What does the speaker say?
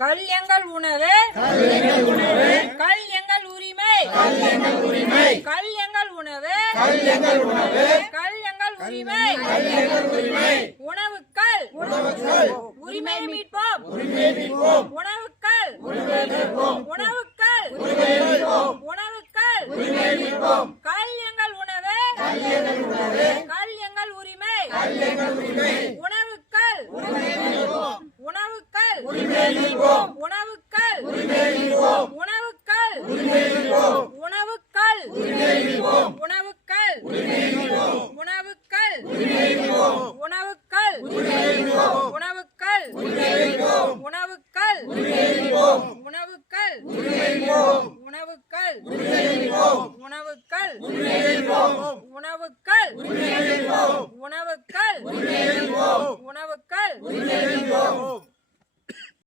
கல் எங்கள் உணவு, கல் எங்கள் உரிமை, கல் எங்கள் உணவு, கல் எங்கள் உரிமை, உணவுக்கள் உரிமை மீட்போம், உணவுக்கள் உணவுக்கள் உணவுக்கள் கல் எங்கள் உணவு, கல் எங்கள் உரிமை, உணவுக்கள் உணவுக்கள் உணவுக்கள் உணவுக்கள் உணவுக்கள் உணவுக்கள் உணவுக்கள் உணவுக்கள் உணவுக்கள் உணவுக்கள் உணவுக்கள் உணவுக்கள் உணவுக்கள் உணவுக்கள் உணவுக்கள் உணவுக்கள்